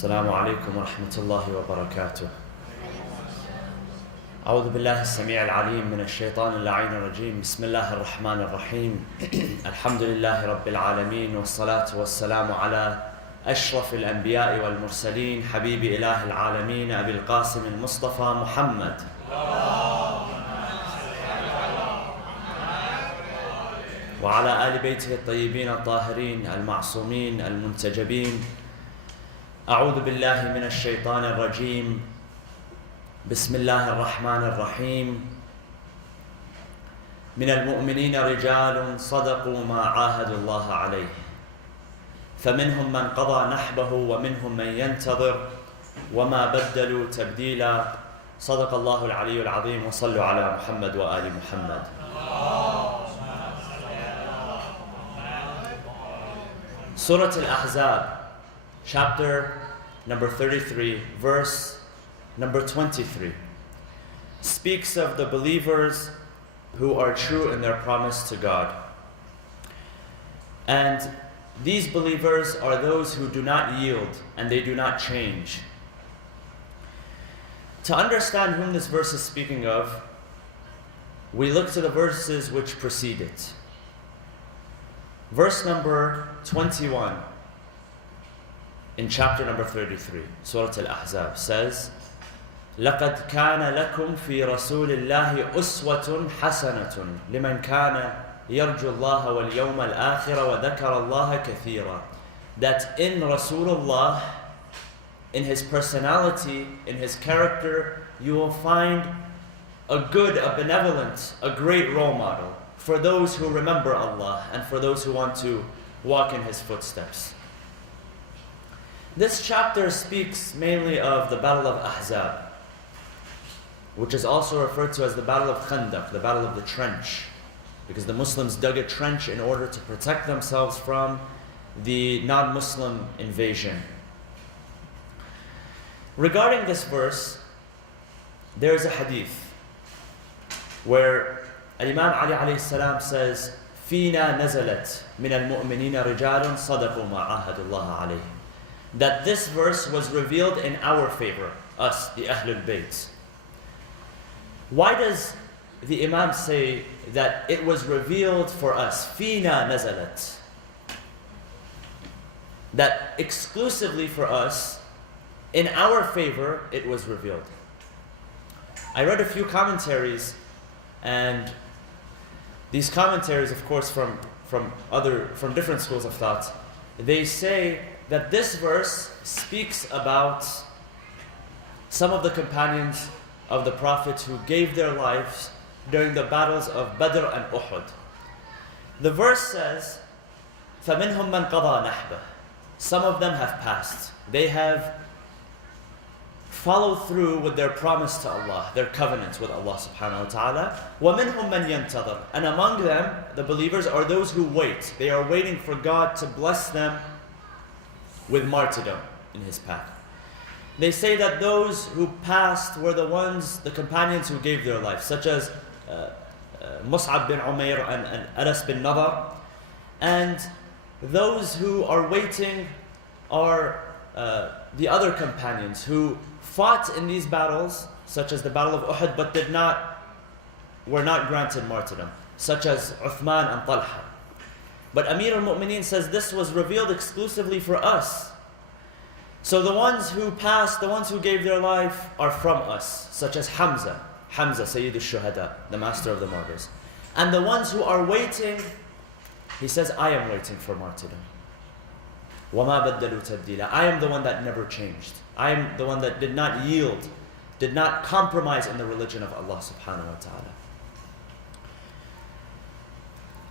السلام عليكم ورحمة الله وبركاته. أعوذ بالله السميع العليم من الشيطان اللعين الرجيم. بسم الله الرحمن الرحيم. الحمد لله رب العالمين، والصلاة والسلام على أشرف الأنبياء والمرسلين، حبيب إله العالمين أبي القاسم المصطفى محمد وعلى آل بيته الطيبين الطاهرين المعصومين المنتجبين. أعوذ بالله من الشيطان الرجيم. بسم الله الرحمن الرحيم. من المؤمنين رجال صدقوا ما عاهدوا الله عليه، فمنهم من قضى نحبه ومنهم من ينتظر وما بدلوا تبديلا. صدق الله العلي العظيم، وصلوا على محمد وآل محمد. Surah Al-Ahzab, chapter number 33, verse number 23, speaks of the believers who are true in their promise to God. And these believers are those who do not yield and they do not change. To understand whom this verse is speaking of, we look to the verses which precede it. Verse number 21 in chapter number 33, Surah Al-Ahzab, says, لَقَدْ كَانَ لَكُمْ فِي رَسُولِ اللَّهِ أُسْوَةٌ حَسَنَةٌ لِمَنْ كَانَ يَرْجُو اللَّهَ وَالْيَوْمَ الْآخِرَ وَذَكَرَ اللَّهَ كَثِيرًا. That in Rasulullah, in his personality, in his character, you will find a good, a benevolent, a great role model for those who remember Allah and for those who want to walk in His footsteps. This chapter speaks mainly of the Battle of Ahzab, which is also referred to as the Battle of Khandaq, the Battle of the Trench, because the Muslims dug a trench in order to protect themselves from the non-Muslim invasion. Regarding this verse, there is a hadith where Imam Ali alayhi salam says, فِينَا نَزَلَتْ مِنَ الْمُؤْمِنِينَ رِجَالٌ صَدَقُوا مَا عَاهَدُوا اللَّهَ عَلَيْهِ. That this verse was revealed in our favor, us, the Ahlul Bayt. Why does the Imam say that it was revealed for us? فِينَا نَزَلَتْ. That exclusively for us, in our favor, it was revealed. I read a few commentaries, and these commentaries, of course, from different schools of thought, they say that this verse speaks about some of the companions of the Prophet who gave their lives during the battles of Badr and Uhud. The verse says, فَمِنْهُمْ مَنْ قَضَى نَحْبَهُ. Some of them have passed. They have followed through with their promise to Allah, their covenant with Allah subhanahu wa ta'ala. وَمِنْهُمْ مَنْ يَنْتَظِرُ. And among them, the believers, are those who wait. They are waiting for God to bless them with martyrdom in His path. They say that those who passed were the companions who gave their life, such as Mus'ab bin Umair and Anas bin Nadar. And those who are waiting are the other companions who fought in these battles, such as the Battle of Uhud, but were not granted martyrdom, such as Uthman and Talha. But Amir al-Mu'mineen says this was revealed exclusively for us. So the ones who passed, the ones who gave their life, are from us, such as Hamza, Sayyid al-Shuhada, the master of the martyrs. And the ones who are waiting, he says, I am waiting for martyrdom. وَمَا بَدَّلُوا تَبْدِيلًا. I am the one that never changed. I am the one that did not yield, did not compromise in the religion of Allah subhanahu wa ta'ala.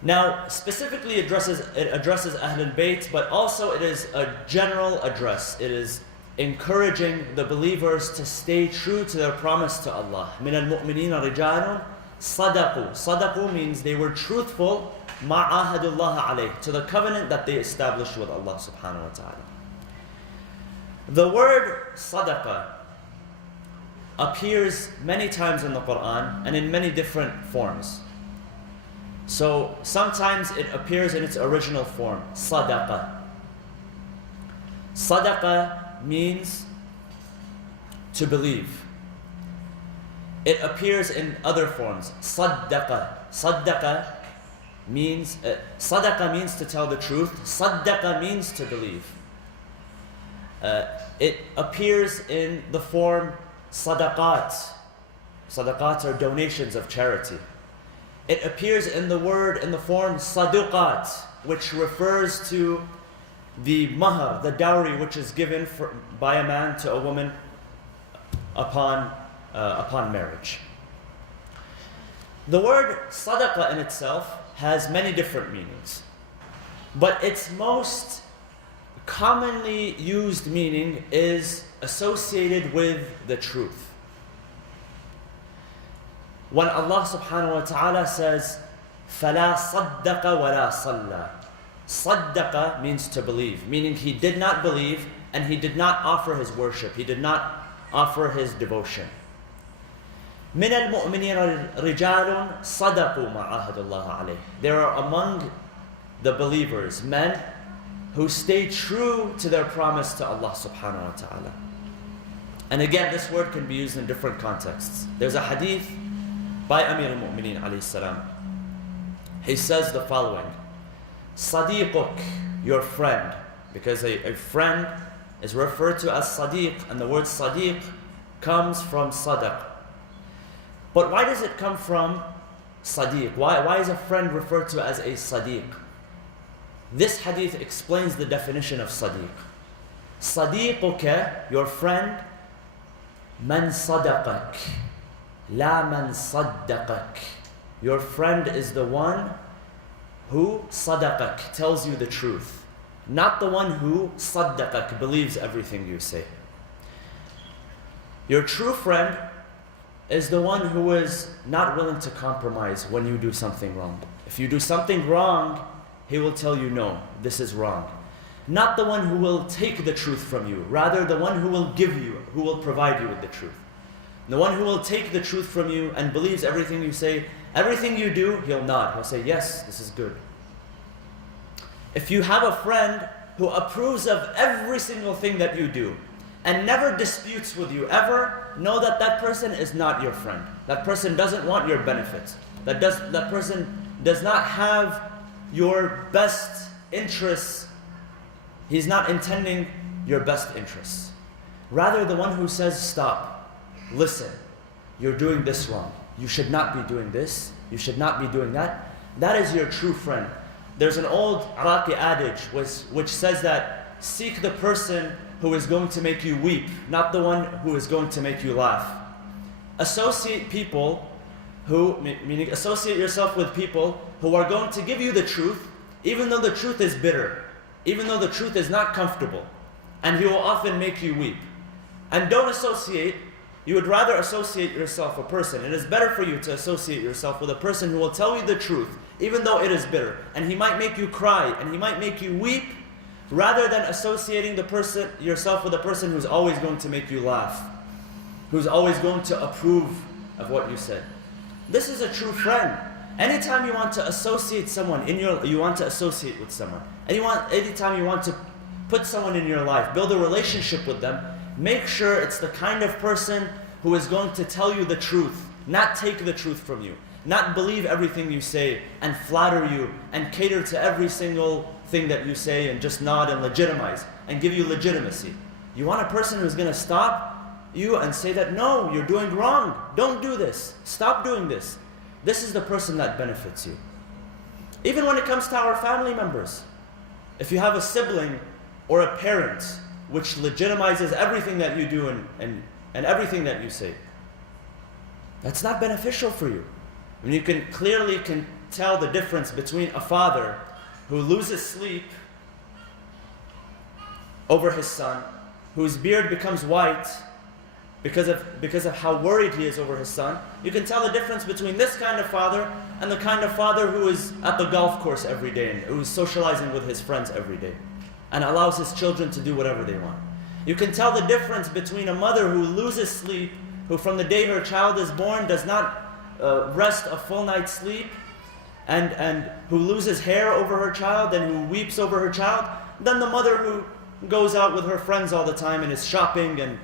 Now, specifically it addresses Ahlul Bayt, but also it is a general address. It is encouraging the believers to stay true to their promise to Allah. مِنَ الْمُؤْمِنِينَ رِجَالٌ صَدَقُوا. Sadaqu means they were truthful, مَا عَاهَدُوا اللَّهَ عَلَيْهِ, to the covenant that they established with Allah subhanahu wa ta'ala. The word sadaqah appears many times in the Quran and in many different forms. So sometimes it appears in its original form, sadaqah. Sadaqah means to believe. It appears in other forms. Saddaqa. Saddaqa means to tell the truth. Saddaqa means to believe. It appears in the form sadaqat. Sadaqat are donations of charity. It appears in the form saduqat, which refers to the mahar, the dowry which is given by a man to a woman upon marriage. The word sadaqa in itself has many different meanings, but its most commonly used meaning is associated with the truth. When Allah subhanahu wa ta'ala says, فَلَا صَدَّقَ وَلَا صَلَّى. Saddaqa means to believe, meaning he did not believe and he did not offer his worship, he did not offer his devotion. مِنَ الْمُؤْمِنِينَ رِجَالٌ صَدَقُوا مَا عَاهَدُ اللَّهَ عَلَيْهِ. There are among the believers men who stay true to their promise to Allah subhanahu wa ta'ala. And again, this word can be used in different contexts. There's a hadith by Amir al-Mu'mineen alayhi salam. He says the following: Sadiquk, your friend, because a friend is referred to as Sadiq, and the word Sadiq comes from Sadaq. But why does it come from Sadiq? Why is a friend referred to as a Sadiq? This hadith explains the definition of Sadiq. Sadiquka, your friend, man sadaqak, la man saddaqak. Your friend is the one who sadaqak, tells you the truth, not the one who saddaqak, believes everything you say. Your true friend is the one who is not willing to compromise when you do something wrong. If you do something wrong, he will tell you, no, this is wrong. Not the one who will take the truth from you, rather the one who will give you, who will provide you with the truth. The one who will take the truth from you and believes everything you say, everything you do, he'll nod. He'll say, yes, this is good. If you have a friend who approves of every single thing that you do and never disputes with you ever, know that that person is not your friend. That person doesn't want your benefit. That person does not have your best interests. He's not intending your best interests. Rather, the one who says, stop, listen, you're doing this wrong. You should not be doing this. You should not be doing that. That is your true friend. There's an old Iraqi adage which says that seek the person who is going to make you weep, not the one who is going to make you laugh. Associate yourself with people who are going to give you the truth, even though the truth is bitter, even though the truth is not comfortable, and he will often make you weep. And don't associate, you would rather associate yourself a person. It is better for you to associate yourself with a person who will tell you the truth, even though it is bitter, and he might make you cry, and he might make you weep, rather than associating yourself with a person who's always going to make you laugh, who's always going to approve of what you said. This is a true friend. Anytime you want to associate someone you want to associate with someone, anytime you want to put someone in your life, build a relationship with them, make sure it's the kind of person who is going to tell you the truth, not take the truth from you, not believe everything you say and flatter you and cater to every single thing that you say and just nod and legitimize and give you legitimacy. You want a person who's going to stop you and say that, no, you're doing wrong. Don't do this. Stop doing this. This is the person that benefits you. Even when it comes to our family members, if you have a sibling or a parent which legitimizes everything that you do and everything that you say, that's not beneficial for you. I mean, you can clearly tell the difference between a father who loses sleep over his son, whose beard becomes white because of how worried he is over his son. You can tell the difference between this kind of father and the kind of father who is at the golf course every day and who's socializing with his friends every day and allows his children to do whatever they want. You can tell the difference between a mother who loses sleep, who from the day her child is born does not rest a full night's sleep, and who loses hair over her child and who weeps over her child, than the mother goes out with her friends all the time and is shopping and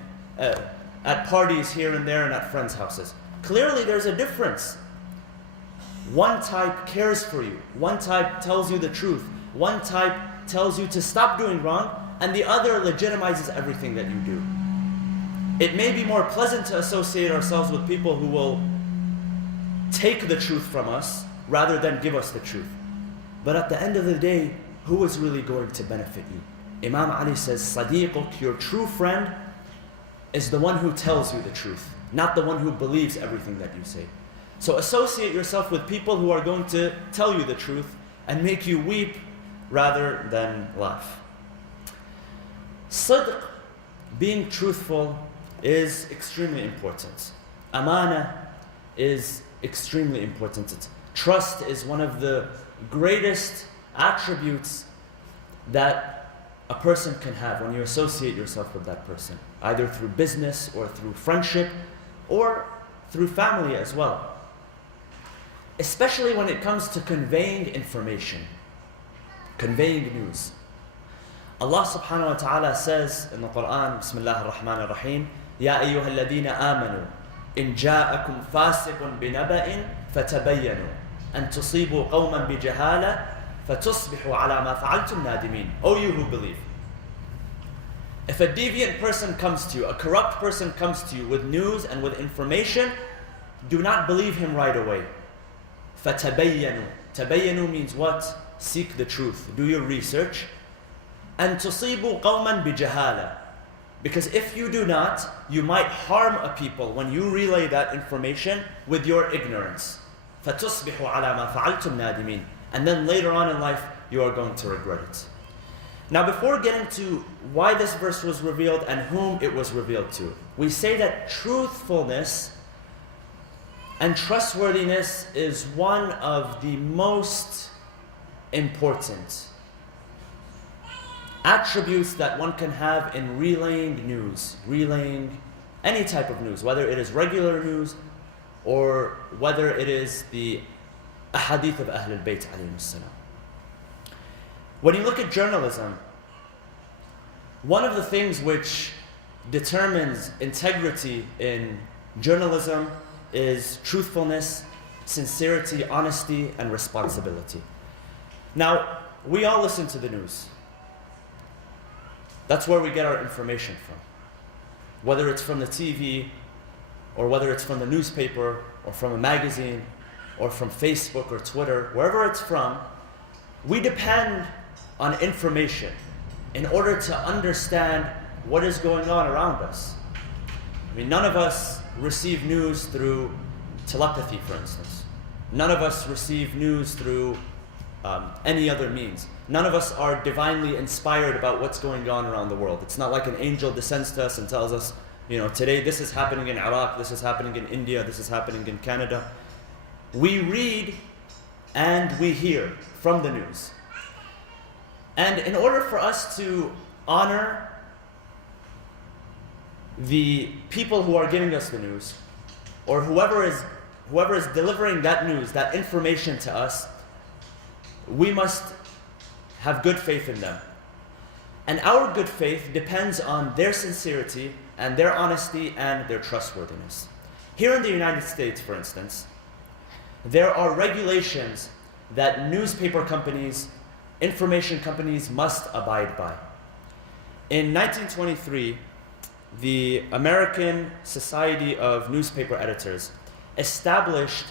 at parties here and there and at friends' houses. Clearly there's a difference. One type cares for you. One type tells you the truth. One type tells you to stop doing wrong, and the other legitimizes everything that you do. It may be more pleasant to associate ourselves with people who will take the truth from us rather than give us the truth. But at the end of the day, who is really going to benefit you? Imam Ali says, Sadiquk, your true friend, is the one who tells you the truth, not the one who believes everything that you say. So associate yourself with people who are going to tell you the truth and make you weep rather than laugh. Sidq, being truthful, is extremely important. Amana is extremely important. Trust is one of the greatest attributes that a person can have when you associate yourself with that person, either through business or through friendship or through family as well. Especially when it comes to conveying information, conveying news. Allah subhanahu wa ta'ala says in the Quran, Bismillah ar-Rahman ar-Rahim, Ya ayyuha alladhina amanu, in ja'akum fasiqun binaba'in fatabayyanu, an tusibu qawman bijahala, fatusbihu ala ma fa'altum nadimin. O you who believe. If a deviant person comes to you, a corrupt person comes to you with news and with information, do not believe him right away. فَتَبَيَّنُوا. Tabayyanu means what? Seek the truth. Do your research. And تُصِيبُوا قَوْمًا بِجَهَالَةٍ. Because if you do not, you might harm a people when you relay that information with your ignorance. فَتُصْبِحُوا عَلَى مَا فَعَلْتُمْ نَادِمِينَ. And then later on in life, you are going to regret it. Now before getting to why this verse was revealed and whom it was revealed to, we say that truthfulness and trustworthiness is one of the most important attributes that one can have in relaying news, relaying any type of news, whether it is regular news or whether it is the ahadith of Ahlul Bayt alayhim salam. When you look at journalism, one of the things which determines integrity in journalism is truthfulness, sincerity, honesty, and responsibility. Now, we all listen to the news. That's where we get our information from. Whether it's from the TV, or whether it's from the newspaper, or from a magazine, or from Facebook or Twitter, wherever it's from, we depend on information in order to understand what is going on around us. I mean, none of us receive news through telepathy, for instance. None of us receive news through any other means. None of us are divinely inspired about what's going on around the world. It's not like an angel descends to us and tells us, you know, today this is happening in Iraq, this is happening in India, this is happening in Canada. We read and we hear from the news. And in order for us to honor the people who are giving us the news, or whoever is delivering that news, that information to us, we must have good faith in them. And our good faith depends on their sincerity and their honesty and their trustworthiness. Here in the United States, for instance, there are regulations that newspaper companies, information companies must abide by. In 1923, the American Society of Newspaper Editors established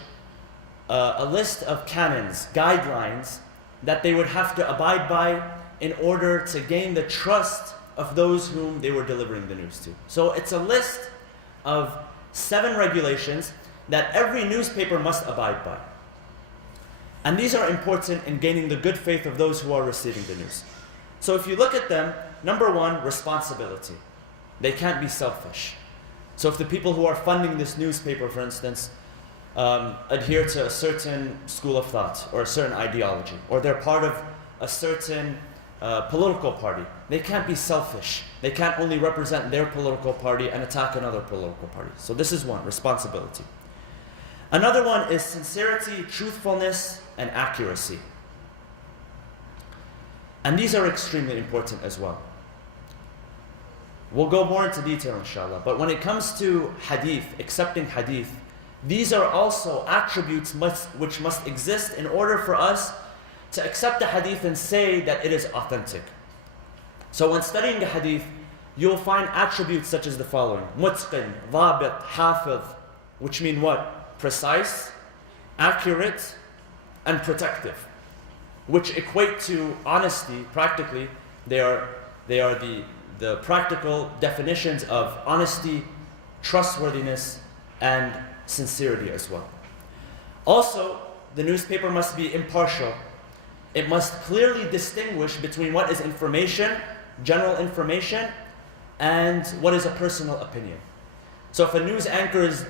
a list of canons, guidelines, that they would have to abide by in order to gain the trust of those whom they were delivering the news to. So it's a list of 7 regulations that every newspaper must abide by. And these are important in gaining the good faith of those who are receiving the news. So if you look at them, number 1, responsibility. They can't be selfish. So if the people who are funding this newspaper, for instance, adhere to a certain school of thought or a certain ideology, or they're part of a certain political party, they can't be selfish. They can't only represent their political party and attack another political party. So this is one, responsibility. Another one is sincerity, truthfulness, and accuracy. And these are extremely important as well. We'll go more into detail inshallah. But when it comes to hadith, accepting hadith, these are also attributes which must exist in order for us to accept the hadith and say that it is authentic. So when studying the hadith, you'll find attributes such as the following: mutqin, dhabit, hafiz, which mean what? Precise, accurate, and protective, which equate to honesty. Practically, they are the practical definitions of honesty, trustworthiness, and sincerity as well. Also, the newspaper must be impartial. It must clearly distinguish between what is information, general information, and what is a personal opinion. So if a news anchor is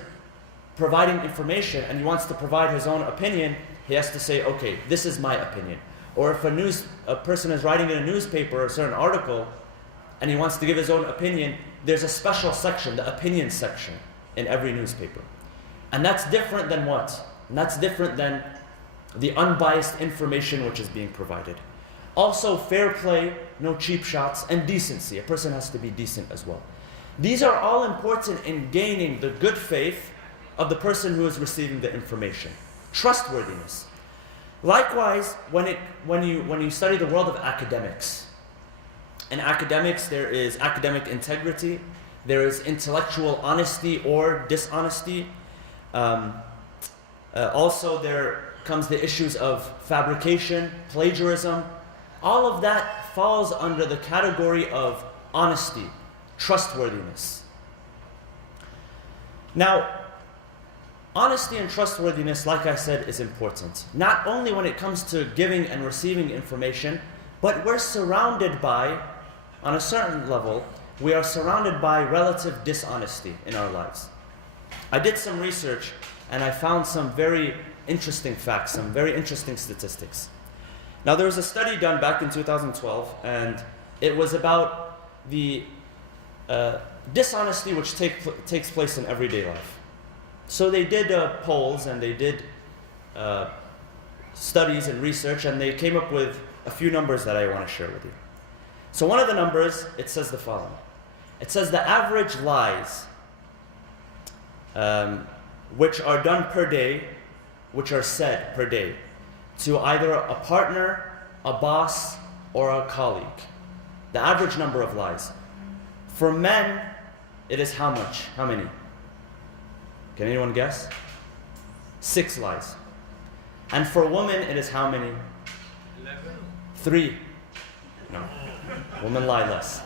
providing information and he wants to provide his own opinion, he has to say, okay, this is my opinion. Or if a person is writing in a newspaper a certain article and he wants to give his own opinion, there's a special section, the opinion section, in every newspaper. And that's different than what? And that's different than the unbiased information which is being provided. Also, fair play, no cheap shots, and decency. A person has to be decent as well. These are all important in gaining the good faith of the person who is receiving the information. Trustworthiness. Likewise, when you study the world of academics, in academics there is academic integrity, there is intellectual honesty or dishonesty. Also there comes the issues of fabrication, plagiarism. All of that falls under the category of honesty, trustworthiness. Now, honesty and trustworthiness, like I said, is important. Not only when it comes to giving and receiving information, but we're surrounded by, on a certain level, we are surrounded by relative dishonesty in our lives. I did some research and I found some very interesting facts, some very interesting statistics. Now, there was a study done back in 2012, and it was about the dishonesty which takes place in everyday life. So they did polls and they did studies and research, and they came up with a few numbers that I want to share with you. So one of the numbers, it says the following. It says the average lies which are done per day, which are said per day, to either a partner, a boss, or a colleague. The average number of lies. For men, it is how much? How many? Can anyone guess? 6 lies. And for women, it is how many? 11. 3. No. Women lie less.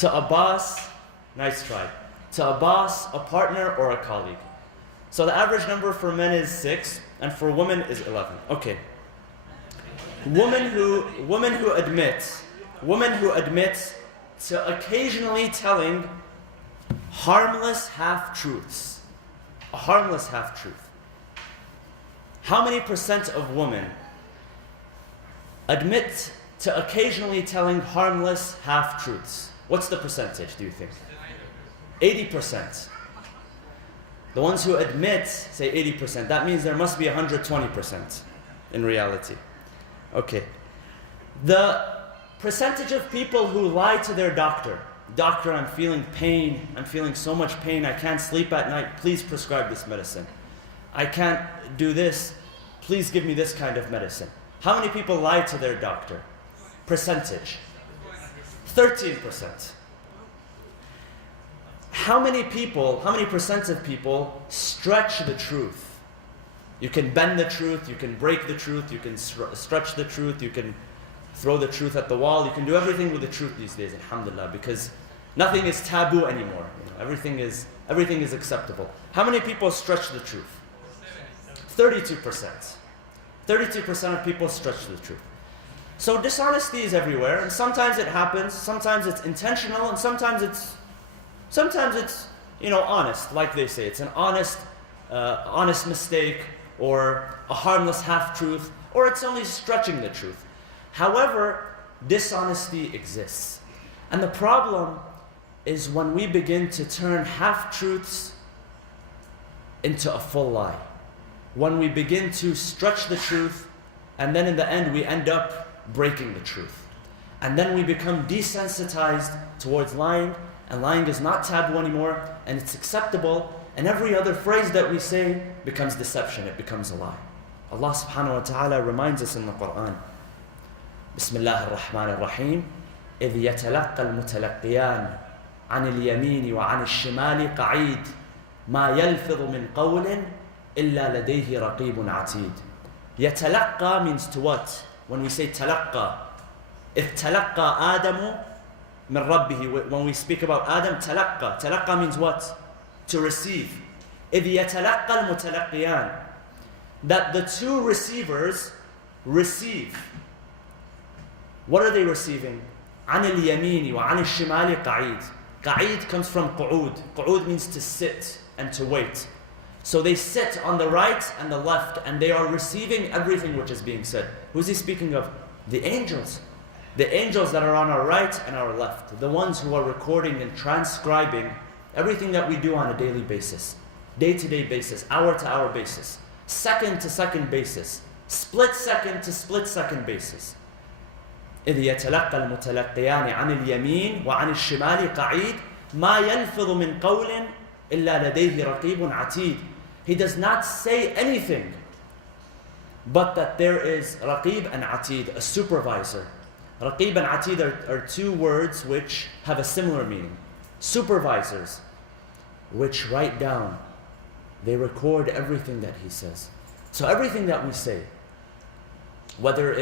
To a boss, nice try. To a boss, a partner, or a colleague. So the average number for men is 6, and for women is 11. Okay. Women who admit to occasionally telling harmless half-truths. A harmless half-truth. How many percent of women admit to occasionally telling harmless half-truths? What's the percentage, do you think? 80%. The ones who admit say 80%. That means there must be 120% in reality. Okay. The percentage of people who lie to their doctor. Doctor, I'm feeling pain. I'm feeling so much pain. I can't sleep at night. Please prescribe this medicine. I can't do this. Please give me this kind of medicine. How many people lie to their doctor? Percentage. 13%. How many percent of people stretch the truth? You can bend the truth, you can break the truth, you can stretch the truth, you can throw the truth at the wall, you can do everything with the truth these days, alhamdulillah, because nothing is taboo anymore. Everything is acceptable. How many people stretch the truth? 32%. 32% of people stretch the truth. So dishonesty is everywhere, and sometimes it happens, sometimes it's intentional, and sometimes it's honest, like they say. It's an honest mistake, or a harmless half-truth, or it's only stretching the truth. However, dishonesty exists. And the problem is when we begin to turn half-truths into a full lie. When we begin to stretch the truth, and then in the end we end up breaking the truth. And then we become desensitized towards lying, and lying is not taboo anymore, and it's acceptable, and every other phrase that we say becomes deception, it becomes a lie. Allah subhanahu wa ta'ala reminds us in the Quran, Bismillah ar-Rahman ar-Rahim, إِذْ يَتَلَقَّى الْمُتَلَقِّيَانِ عَنِ الْيَمِينِ وَعَنِ الشِّمَالِ قَعِيدٌ مَا يَلْفِظُ مِنْ قَوْلٍ إِلَّا لَدَيْهِ رَقِيبٌ عَتِيدٌ. يَتَلَقَّى means to what? When we say تَلَقَّى, if تَلَقَّى آدَمُ مِنْ رَبِّهِ, when we speak about Adam, تَلَقَّى. تَلَقَّى means what? To receive. إِذْ يَتَلَقَّى الْمُتَلَقِّيَانِ, that the two receivers receive. What are they receiving? عَنِ الْيَمِينِ وَعَنِ الشِّمَالِ قَعِيدٌ. Qa'id comes from qu'ud. Qu'ud means to sit and to wait. So they sit on the right and the left, and they are receiving everything which is being said. Who's he speaking of? The angels. The angels that are on our right and our left. The ones who are recording and transcribing everything that we do on a daily basis, day-to-day basis, hour-to-hour basis, second-to-second basis, split-second to split-second basis. إِذْ يَتَلَقَّى الْمُتَلَقِّيَانِ عَنِ الْيَمِينِ وَعَنِ الشِّمَالِ قَعِيدٌ مَا يَلْفِظُ مِنْ قَوْلٍ إِلَّا لَدَيْهِ رَقِيبٌ عَتِيدٌ. He does not say anything but that there is Raqib and Atid, a supervisor. Raqib and Atid are two words which have a similar meaning. Supervisors, which write down, they record everything that he says. So everything that we say, whether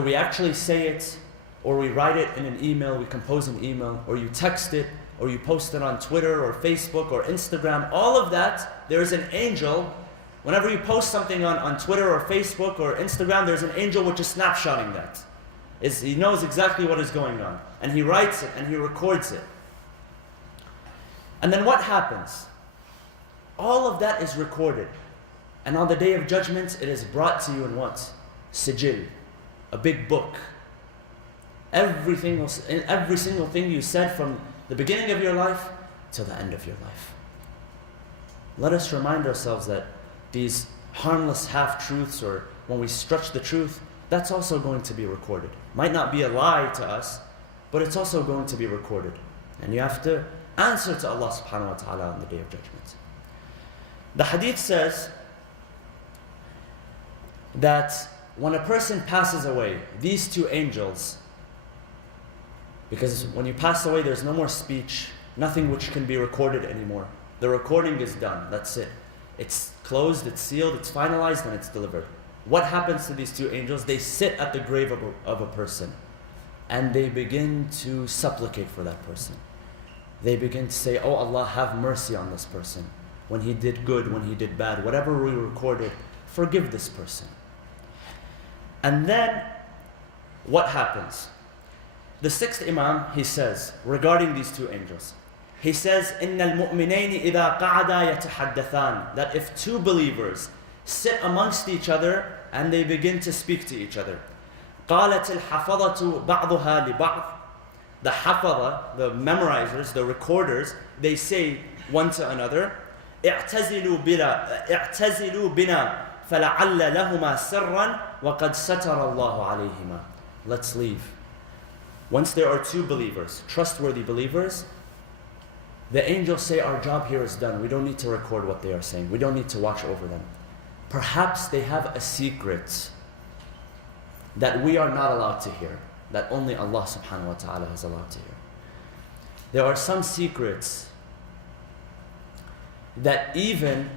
we actually say it, or we write it in an email, we compose an email, or you text it, or you post it on Twitter or Facebook or Instagram, all of that, there's an angel. Whenever you post something on Twitter or Facebook or Instagram, there's an angel which is snapshotting that. He knows exactly what is going on. And he writes it and he records it. And then what happens? All of that is recorded. And on the Day of Judgment, it is brought to you in what? Sijil, a big book. Every single thing you said from the beginning of your life to the end of your life. Let us remind ourselves that these harmless half-truths, or when we stretch the truth, that's also going to be recorded. Might not be a lie to us, but it's also going to be recorded. And you have to answer to Allah subhanahu wa ta'ala on the Day of Judgment. The hadith says that when a person passes away, these two angels, because when you pass away, there's no more speech, nothing which can be recorded anymore. The recording is done, that's it. It's closed, it's sealed, it's finalized, and it's delivered. What happens to these two angels? They sit at the grave of a person, and they begin to supplicate for that person. They begin to say, oh Allah, have mercy on this person. When he did good, when he did bad, whatever we recorded, forgive this person. And then, what happens? The sixth Imam, he says, regarding these two angels, he says, إِنَّ الْمُؤْمِنَيْنِ إِذَا قَعَدَا يَتَحَدَّثَانِ, that if two believers sit amongst each other and they begin to speak to each other, قَالَتِ الْحَفَظَةُ بَعْضُهَا لِبَعْضٍ, the hafadha, the memorizers, the recorders, they say one to another, اعتزلوا بنا فلعل لهما سرا وقد ستر الله عليهما. Let's leave. Once there are two believers, trustworthy believers, the angels say our job here is done. We don't need to record what they are saying. We don't need to watch over them. Perhaps they have a secret that we are not allowed to hear, that only Allah subhanahu wa ta'ala is allowed to hear. There are some secrets that even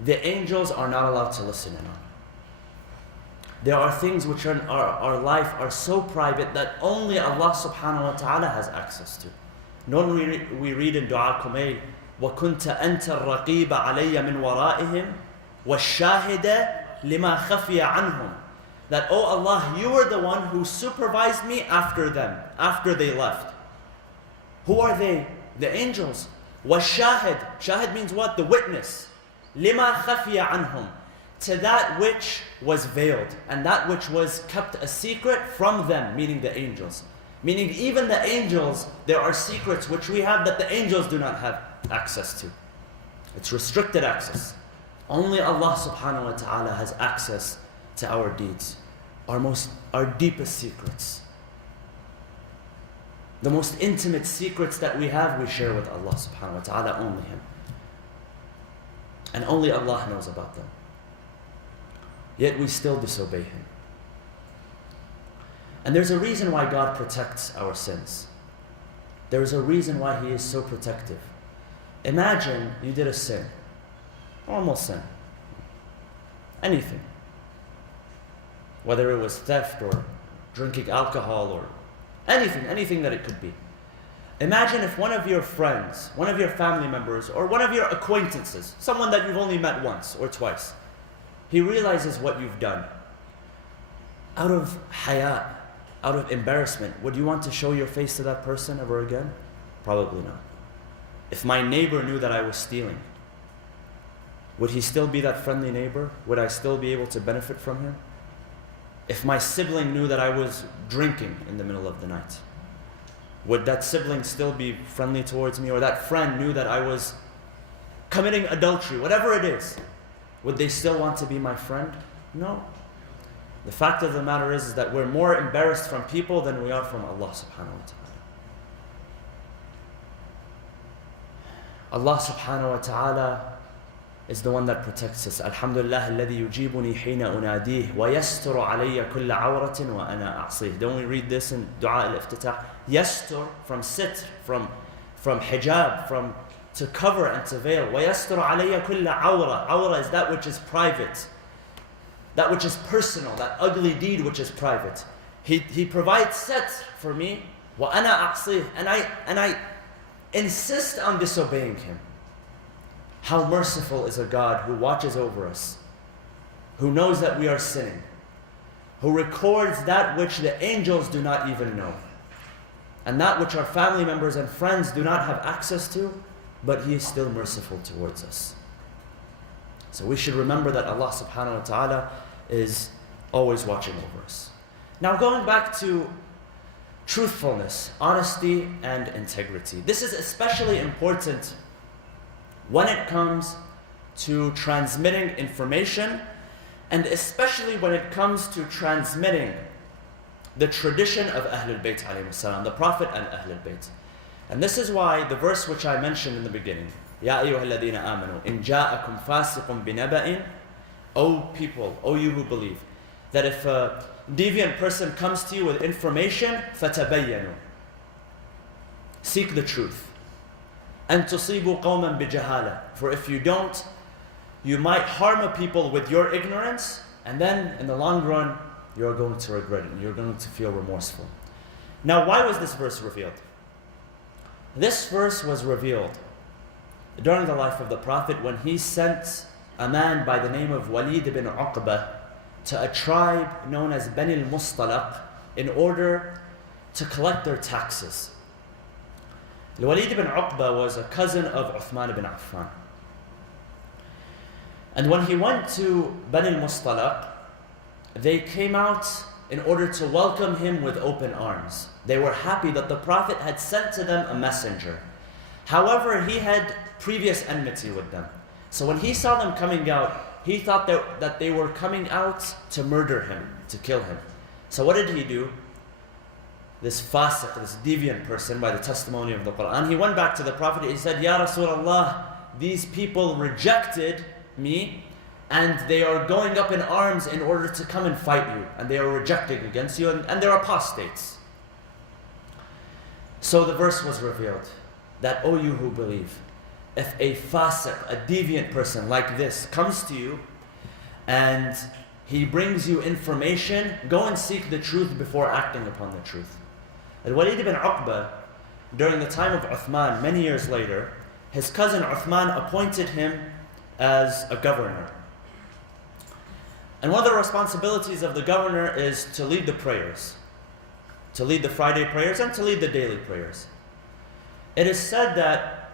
the angels are not allowed to listen in on. There are things which in our life are so private that only Allah subhanahu wa ta'ala has access to. When we read in Dua Kumayl, وَكُنْتَ أَنْتَ الرَّقِيبَ عَلَيَّ مِنْ وَرَائِهِمْ وَالشَّاهِدَ لِمَا خَفِيَ عَنْهُمْ, that, oh Allah, you were the one who supervised me after them, after they left. Who are they? The angels. وَالشَّاهِد, shahid means what? The witness. لِمَا خَفِيَ عَنْهُمْ, to that which was veiled and that which was kept a secret from them, meaning the angels. Meaning even the angels, there are secrets which we have that the angels do not have access to. It's restricted access. Only Allah subhanahu wa ta'ala has access to our deeds. our deepest secrets. The most intimate secrets that we have, we share with Allah subhanahu wa ta'ala, only Him. And only Allah knows about them. Yet we still disobey Him. And there's a reason why God protects our sins. There is a reason why He is so protective. Imagine you did a sin, normal sin, anything. Whether it was theft or drinking alcohol or anything that it could be. Imagine if one of your friends, one of your family members, or one of your acquaintances, someone that you've only met once or twice, he realizes what you've done. Out of haya, out of embarrassment, would you want to show your face to that person ever again? Probably not. If my neighbor knew that I was stealing, would he still be that friendly neighbor? Would I still be able to benefit from him? If my sibling knew that I was drinking in the middle of the night, would that sibling still be friendly towards me? Or that friend knew that I was committing adultery, whatever it is, would they still want to be my friend? No. The fact of the matter is that we're more embarrassed from people than we are from Allah subhanahu wa ta'ala. Allah subhanahu wa ta'ala is the one that protects us. Alhamdulillah alladhi yujibuni hina unadih wa yasturu alayya kulla awratin wa ana a'sih. Don't we read this in dua al-iftitah? Yastur, from sitr, from hijab, from to cover and to veil. Wa yasturu alayya kulla awra. Awra is that which is private, that which is personal, that ugly deed which is private. He provides sitr for me. Wa ana a'sih. And I insist on disobeying Him. How merciful is a God who watches over us, who knows that we are sinning, who records that which the angels do not even know, and that which our family members and friends do not have access to, but He is still merciful towards us. So we should remember that Allah subhanahu wa ta'ala is always watching over us. Now going back to truthfulness, honesty, and integrity. This is especially important when it comes to transmitting information, and especially when it comes to transmitting the tradition of Ahlul Bayt alayhi salam, the Prophet and Ahlul Bayt. And this is why the verse which I mentioned in the beginning, Ya ayyuha alladhina amanu, in ja'akum fasiqun binaba'in, O people, O you who believe, that if a deviant person comes to you with information, fatabayyanu, seek the truth. And tusibu qawman bijahala, for if you don't, you might harm a people with your ignorance, and then in the long run, you're going to regret it, you're going to feel remorseful. Now, why was this verse revealed? This verse was revealed during the life of the Prophet when he sent a man by the name of Walid ibn Uqba to a tribe known as Bani al-Mustalaq in order to collect their taxes. Walid ibn Uqba was a cousin of Uthman ibn Affan. And when he went to Bani al-Mustalaq, they came out in order to welcome him with open arms. They were happy that the Prophet had sent to them a messenger. However, he had previous enmity with them. So when he saw them coming out, he thought that they were coming out to murder him, to kill him. So what did he do? This fasiq, this deviant person, by the testimony of the Quran, he went back to the Prophet. He said, Ya Rasulullah, these people rejected me and they are going up in arms in order to come and fight you, and they are rejecting against you, and they're apostates. So the verse was revealed that, O you who believe, if a fasiq, a deviant person like this comes to you and he brings you information, go and seek the truth before acting upon the truth. Al-Walid ibn Uqba, during the time of Uthman, many years later, his cousin Uthman appointed him as a governor. And one of the responsibilities of the governor is to lead the prayers, to lead the Friday prayers and to lead the daily prayers. It is said that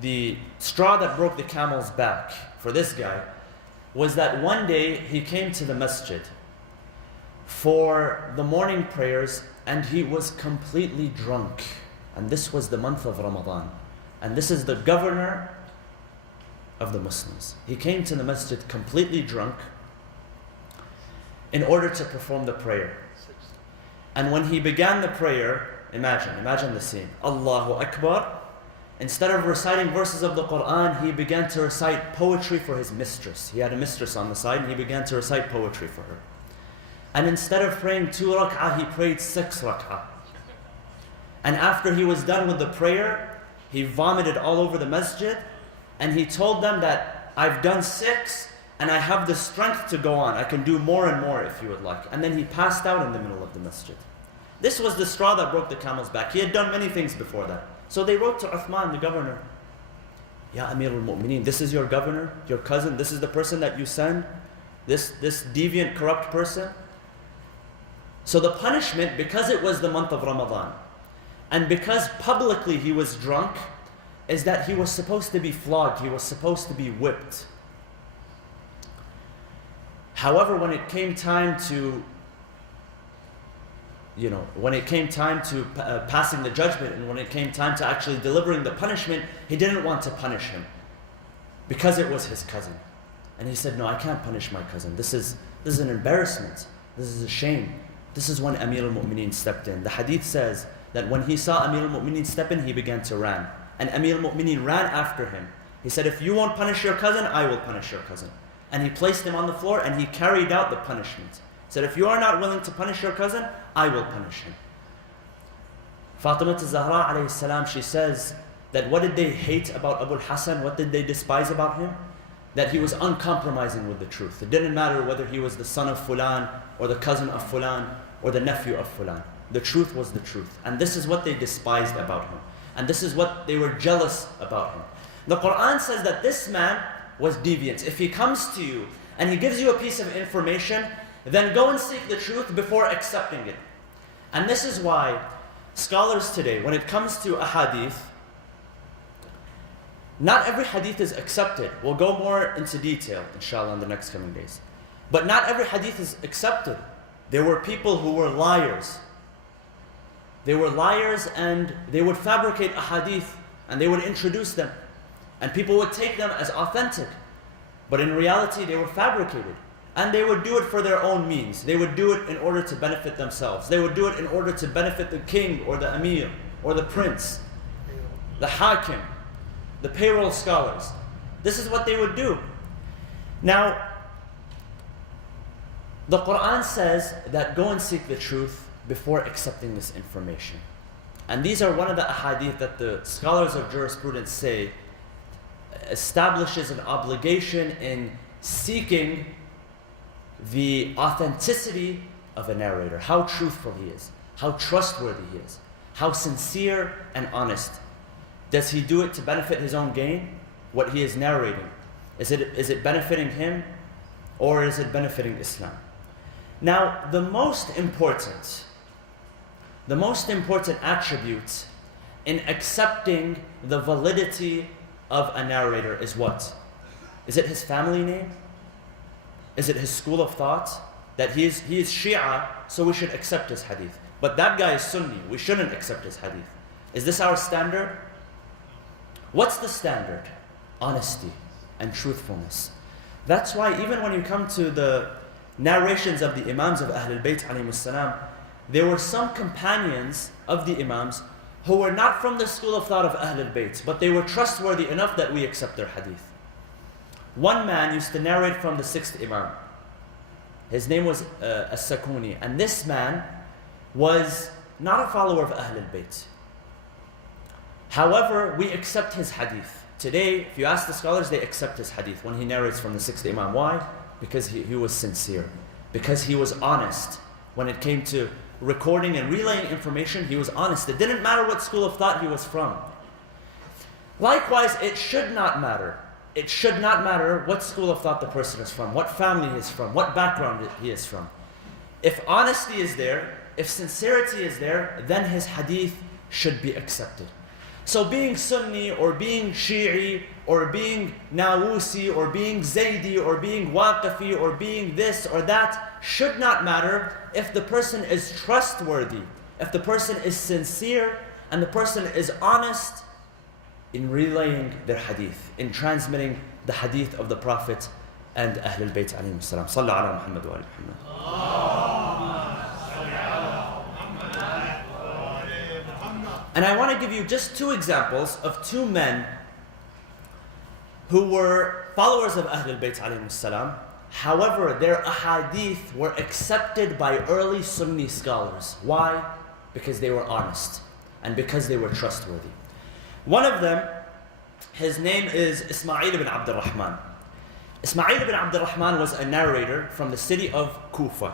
the straw that broke the camel's back for this guy was that one day he came to the masjid for the morning prayers and he was completely drunk. And this was the month of Ramadan. And this is the governor of the Muslims. He came to the masjid completely drunk. in order to perform the prayer. And when he began the prayer, imagine the scene. Allahu Akbar. Instead of reciting verses of the Quran, he began to recite poetry for his mistress. He had a mistress on the side and he began to recite poetry for her. And instead of praying 2 rak'ah, he prayed 6 rak'ah. And after he was done with the prayer, he vomited all over the masjid and he told them that I've done 6 and I have the strength to go on. I can do more and more if you would like. And then he passed out in the middle of the masjid. This was the straw that broke the camel's back. He had done many things before that. So they wrote to Uthman, the governor, Ya Amir al-Mu'mineen, this is your governor, your cousin, this is the person that you send, this deviant, corrupt person. So the punishment, because it was the month of Ramadan, and because publicly he was drunk, is that he was supposed to be flogged, he was supposed to be whipped. However, when it came time to passing the judgment and when it came time to actually delivering the punishment, he didn't want to punish him because it was his cousin. And he said, no, I can't punish my cousin. This is an embarrassment. This is a shame. This is when Amir al-Mu'mineen stepped in. The hadith says that when he saw Amir al-Mu'mineen step in, he began to run. And Amir al-Mu'mineen ran after him. He said, if you won't punish your cousin, I will punish your cousin. And he placed him on the floor and he carried out the punishment. Said, if you are not willing to punish your cousin, I will punish him. Fatima al-Zahra alayhi salam, she says that what did they hate about Abu al-Hasan? What did they despise about him? That he was uncompromising with the truth. It didn't matter whether he was the son of Fulan or the cousin of Fulan or the nephew of Fulan. The truth was the truth. And this is what they despised about him. And this is what they were jealous about him. The Quran says that this man was deviant. If he comes to you and he gives you a piece of information, then go and seek the truth before accepting it. And this is why scholars today, when it comes to a hadith, not every hadith is accepted. We'll go more into detail, inshallah, in the next coming days. But not every hadith is accepted. There were people who were liars. They were liars and they would fabricate a hadith and they would introduce them. And people would take them as authentic. But in reality, they were fabricated. And they would do it for their own means. They would do it in order to benefit themselves. They would do it in order to benefit the king or the emir or the prince, the hakim, the payroll scholars. This is what they would do. Now, the Quran says that go and seek the truth before accepting this information. And these are one of the ahadith that the scholars of jurisprudence say establishes an obligation in seeking the authenticity of a narrator, how truthful he is, how trustworthy he is, how sincere and honest. Does he do it to benefit his own gain? What he is narrating, is it benefiting him or is it benefiting Islam? Now, the most important attribute in accepting the validity of a narrator is what? Is it his family name? Is it his school of thought? That he is Shia, so we should accept his hadith. But that guy is Sunni, we shouldn't accept his hadith. Is this our standard? What's the standard? Honesty and truthfulness. That's why even when you come to the narrations of the Imams of Ahlul Bayt alayhimus salam, there were some companions of the Imams who were not from the school of thought of Ahlul Bayt, but they were trustworthy enough that we accept their hadith. One man used to narrate from the 6th Imam. His name was As-Sakuni, and this man was not a follower of Ahlul Bayt. However, we accept his hadith. Today, if you ask the scholars, they accept his hadith when he narrates from the 6th Imam. Why? Because he was sincere. Because he was honest. When it came to recording and relaying information, he was honest. It didn't matter what school of thought he was from. Likewise, it should not matter. It should not matter what school of thought the person is from, what family he is from, what background he is from. If honesty is there, if sincerity is there, then his hadith should be accepted. So being Sunni or being Shi'i or being Nawusi or being Zaydi or being Waqifi or being this or that should not matter if the person is trustworthy, if the person is sincere and the person is honest in relaying their hadith, in transmitting the hadith of the Prophet and Ahlul Bayt alayhim salam. Sallu ala Muhammad wa ala Muhammad. And I want to give you just two examples of two men who were followers of Ahlul Bayt alayhim salam. However, their ahadith were accepted by early Sunni scholars. Why? Because they were honest and because they were trustworthy. One of them, his name is Ismail ibn Abd al-Rahman. Ismail ibn Abd al-Rahman was a narrator from the city of Kufa.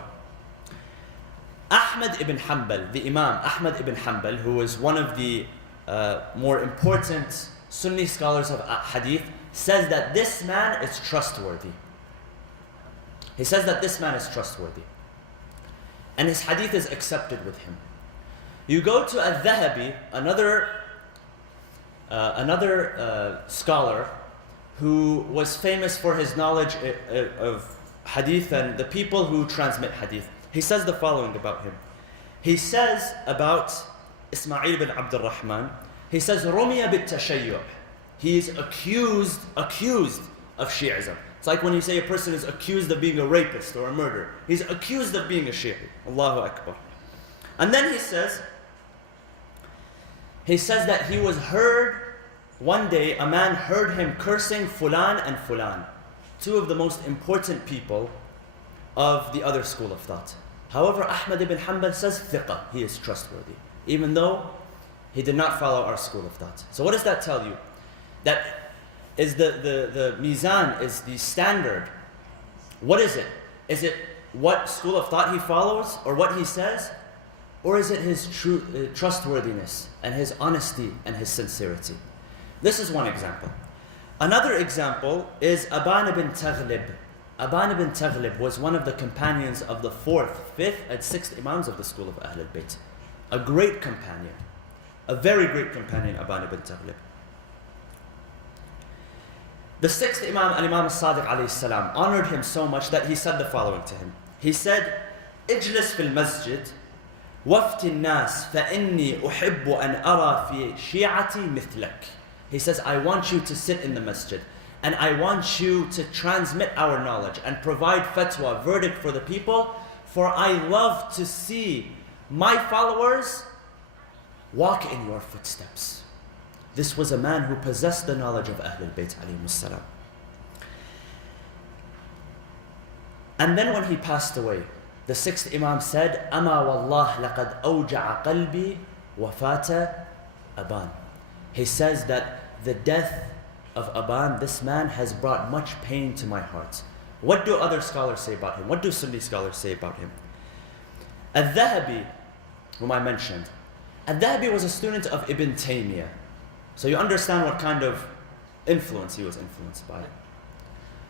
Ahmad ibn Hanbal, the Imam Ahmad ibn Hanbal, who was one of the more important Sunni scholars of hadith, says that this man is trustworthy. He says that this man is trustworthy. And his hadith is accepted with him. You go to Al-Dhahabi, another scholar who was famous for his knowledge of hadith and the people who transmit hadith. He says the following about him. He says about Ismail ibn Abd al-Rahman, he says, رُمِيَ بِالتَّشَيُّعِ. He is accused of Shi'ism. It's like when you say a person is accused of being a rapist or a murderer. He's accused of being a Shi'i. Allahu Akbar. And then he says that he was heard, one day a man heard him cursing Fulan and Fulan, two of the most important people of the other school of thought. However, Ahmad ibn Hanbal says thiqa, he is trustworthy, even though he did not follow our school of thought. So what does that tell you? That is the mizan, is the standard. What is it? Is it what school of thought he follows or what he says? Or is it his trustworthiness and his honesty and his sincerity? This is one example. Another example is Aban ibn Taghlib. Aban ibn Taghlib was one of the companions of the 4th, 5th, and 6th Imams of the school of Ahlul Bayt. A great companion. A very great companion, Aban ibn Taghlib. The 6th Imam, Al-Imam As-Sadiq alayhi salam, honored him so much that he said the following to him. He said, اجلس في المسجد وافت الناس فإني أحب أن أرى في شيعتي مثلك. He says, I want you to sit in the masjid and I want you to transmit our knowledge and provide fatwa, verdict for the people, for I love to see my followers walk in your footsteps. This was a man who possessed the knowledge of Ahlul Bayt alayhim salam. And then when he passed away, the 6th Imam said, أَمَا وَاللَّهِ لَقَدْ أَوْجَعَ قَلْبِي وَفَاتَ أَبَانَ. He says that the death of Aban, this man, has brought much pain to my heart. What do other scholars say about him? What do Sunni scholars say about him? Al-Dhahabi, whom I mentioned, Al-Dhahabi was a student of Ibn Taymiyyah. So you understand what kind of influence he was influenced by.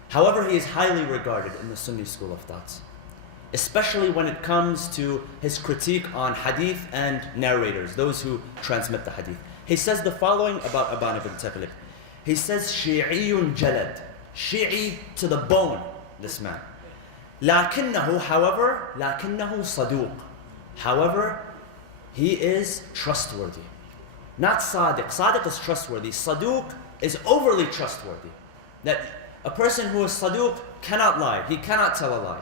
However, he is highly regarded in the Sunni school of thought, especially when it comes to his critique on hadith and narrators, those who transmit the hadith. He says the following about Aban ibn Taghlib. He says, Shi'iyun jalad, Shi'i to the bone, this man. لكنه, however, لكنه صدوق. However, he is trustworthy. Not Sadiq. Sadiq is trustworthy. Saduq is overly trustworthy. That a person who is Saduq cannot lie. He cannot tell a lie.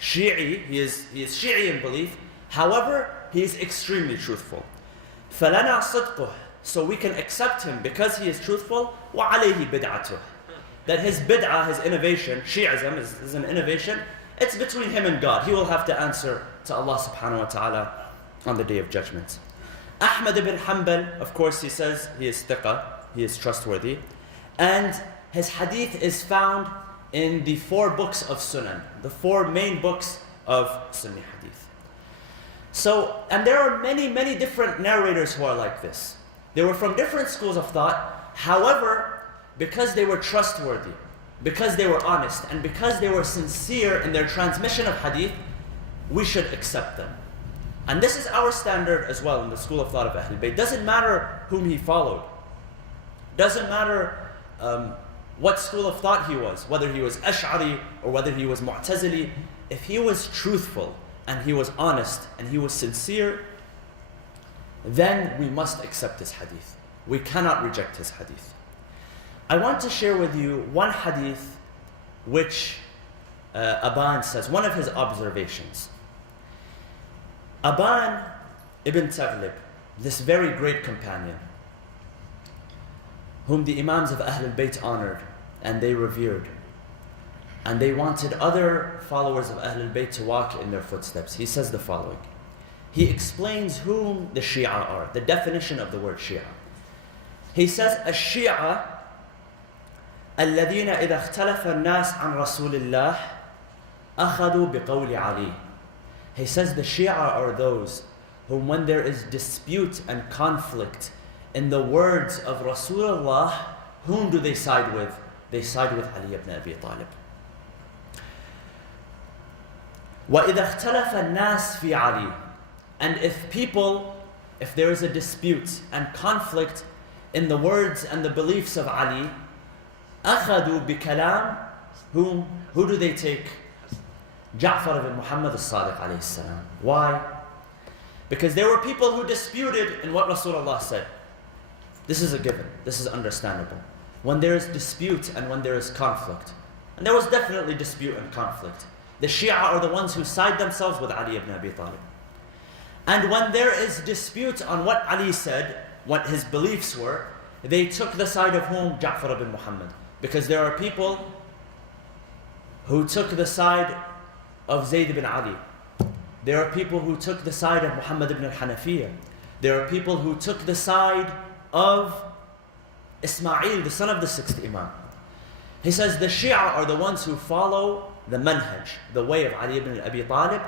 Shi'i, he is Shi'i in belief. However, he is extremely truthful. فَلَنَا صِدْقُهُ. So we can accept him because he is truthful. وَعَلَيْهِ بِدْعَتُهُ. That his bid'ah, his innovation, Shi'ism is an innovation. It's between him and God. He will have to answer to Allah subhanahu wa ta'ala on the Day of Judgment. Ahmad ibn Hanbal, of course, he says he is thiqa, he is trustworthy. And his hadith is found in the 4 books of Sunan, the 4 main books of Sunni hadith. So, and there are many, many different narrators who are like this. They were from different schools of thought. However, because they were trustworthy, because they were honest, and because they were sincere in their transmission of hadith, we should accept them. And this is our standard as well in the school of thought of Ahlul Bayt. Doesn't matter whom he followed. Doesn't matter what school of thought he was, whether he was Ash'ari or whether he was Mu'tazili. If he was truthful and he was honest and he was sincere, then we must accept his hadith. We cannot reject his hadith. I want to share with you one hadith which Aban says, one of his observations. Aban ibn Taghlib, this very great companion, whom the Imams of Ahl al-Bayt honored and they revered, and they wanted other followers of Ahl al-Bayt to walk in their footsteps. He says the following. He explains whom the Shia are, the definition of the word Shia. He says, الشيعة الذين إذا اختلف الناس عن رسول الله أخذوا بقول علي. He says the Shia are those whom when there is dispute and conflict in the words of Rasulullah, whom do they side with? They side with Ali ibn Abi Talib. وَإِذَا اخْتَلَفَ النَّاسِ فِي عَلِي. And if there is a dispute and conflict in the words and the beliefs of Ali, أَخَذُوا بِكَلَامِ. Who do they take? Ja'far ibn Muhammad al-Sadiq alayhi salam. Why? Because there were people who disputed in what Rasulullah said. This is a given. This is understandable. When there is dispute and when there is conflict, and there was definitely dispute and conflict, the Shia are the ones who side themselves with Ali ibn Abi Talib. And when there is dispute on what Ali said, what his beliefs were, they took the side of whom? Ja'far ibn Muhammad. Because there are people who took the side of Zayd ibn Ali. There are people who took the side of Muhammad ibn al-Hanafiyyah. There are people who took the side of Ismail, the son of the sixth Imam. He says the Shia are the ones who follow the manhaj, the way of Ali ibn Abi Talib,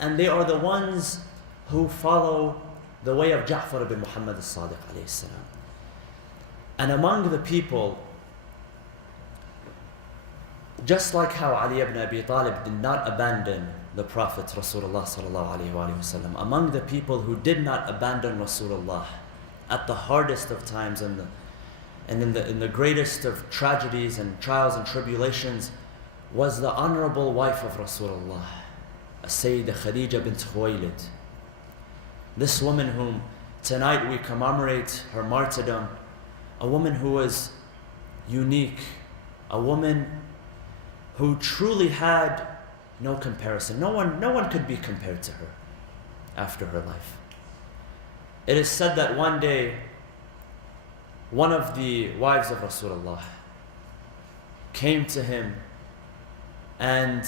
and they are the ones who follow the way of Ja'far ibn Muhammad al-Sadiq alayhi salam. And among the people, just like how Ali ibn Abi Talib did not abandon the Prophet Rasulullah sallallahu alayhi wa sallam, among the people who did not abandon Rasulullah at the hardest of times and in the greatest of tragedies and trials and tribulations was the honorable wife of Rasulullah, Sayyidah Khadija bint Khuwaylid. This woman whom tonight we commemorate her martyrdom, a woman who was unique, a woman who truly had no comparison. No one could be compared to her after her life. It is said that one day, one of the wives of Rasulullah came to him and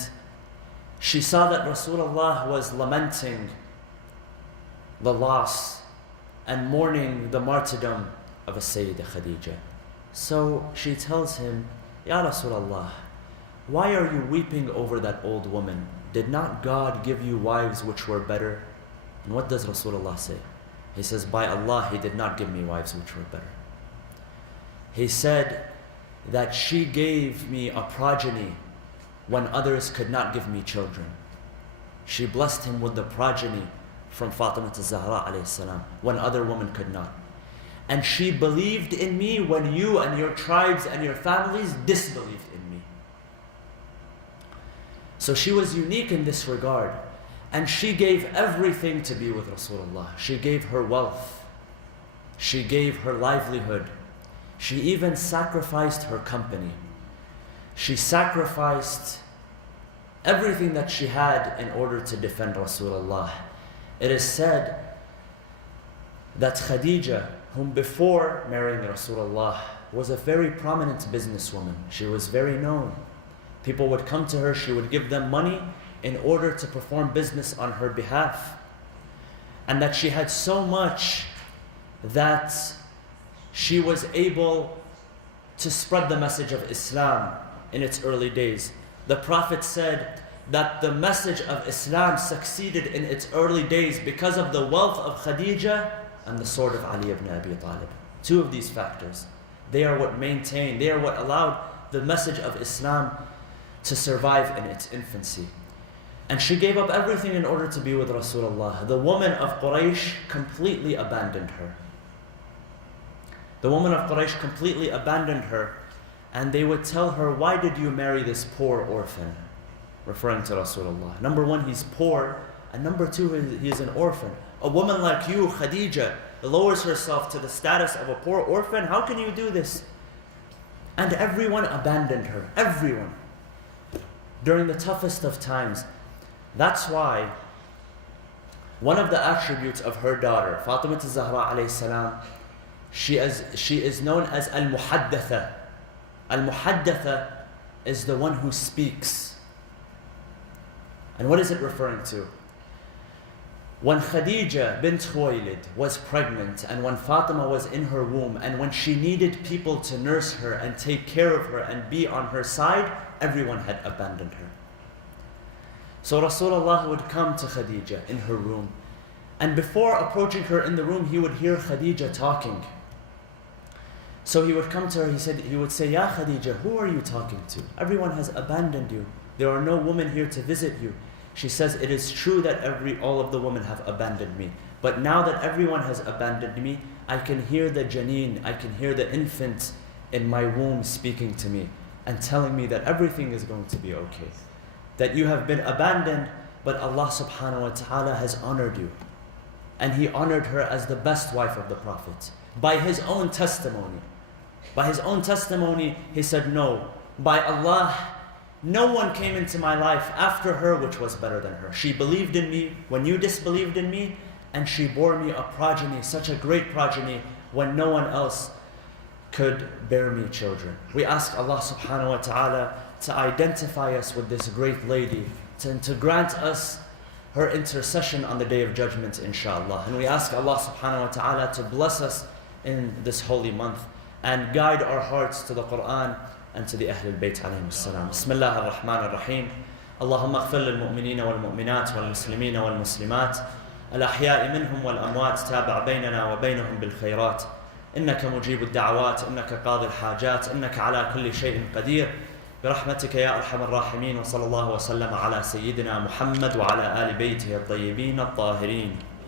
she saw that Rasulullah was lamenting the loss and mourning the martyrdom of a Sayyidah Khadija. So she tells him, Ya Rasulullah, why are you weeping over that old woman? Did not God give you wives which were better? And what does Rasulullah say? He says, by Allah, He did not give me wives which were better. He said that she gave me a progeny when others could not give me children. She blessed him with the progeny from Fatima al-Zahra alayhi salam when other women could not. And she believed in me when you and your tribes and your families disbelieved in me. So she was unique in this regard. And she gave everything to be with Rasulullah. She gave her wealth. She gave her livelihood. She even sacrificed her company. She sacrificed everything that she had in order to defend Rasulullah. It is said that Khadija, whom before marrying Rasulullah, was a very prominent businesswoman. She was very known. People would come to her, she would give them money in order to perform business on her behalf. And that she had so much that she was able to spread the message of Islam in its early days. The Prophet said that the message of Islam succeeded in its early days because of the wealth of Khadija and the sword of Ali ibn Abi Talib. Two of these factors. They are what maintained, they are what allowed the message of Islam to survive in its infancy. And she gave up everything in order to be with Rasulullah. The woman of Quraysh completely abandoned her. The woman of Quraysh completely abandoned her, and they would tell her, why did you marry this poor orphan? Referring to Rasulullah. Number one, he's poor, and number two, he is an orphan. A woman like you, Khadija, lowers herself to the status of a poor orphan. How can you do this? And everyone abandoned her. Everyone. during the toughest of times. That's why one of the attributes of her daughter, Fatima al-Zahra alayhi salam, she is known as Al-Muhaddatha. Al-Muhaddatha is the one who speaks. And what is it referring to? When Khadija bint Khuwaylid was pregnant and when Fatima was in her womb and when she needed people to nurse her and take care of her and be on her side, everyone had abandoned her. So Rasulullah would come to Khadija in her room, and before approaching her in the room, he would hear Khadija talking. So he would come to her, he would say, Ya Khadija, who are you talking to? Everyone has abandoned you. There are no women here to visit you. She says, it is true that all of the women have abandoned me. But now that everyone has abandoned me, I can hear the janeen, I can hear the infant in my womb speaking to me and telling me that everything is going to be okay. That you have been abandoned, but Allah subhanahu wa ta'ala has honored you. And He honored her as the best wife of the Prophet. By His own testimony. By His own testimony, He said, no, by Allah, no one came into my life after her which was better than her. She believed in me when you disbelieved in me, and she bore me a progeny, such a great progeny, when no one else could bear me children. We ask Allah subhanahu wa ta'ala to identify us with this great lady, to grant us her intercession on the Day of Judgment, inshallah. And we ask Allah subhanahu wa ta'ala to bless us in this holy month and guide our hearts to the Quran and to the Ahlul Bayt alayhim as-salam. Bismillah ar-Rahman ar-Rahim. Allahumma aghfir lil-mu'minina wal-mu'minat wal-muslimina wal-muslimat al-ahya'i minhum wal-amwat tabi' baynana wa baynahum bil-khayrat. إنك مجيب الدعوات إنك قاضي الحاجات إنك على كل شيء قدير برحمتك يا أرحم الراحمين وصلى الله وسلم على سيدنا محمد وعلى آل بيته الطيبين الطاهرين.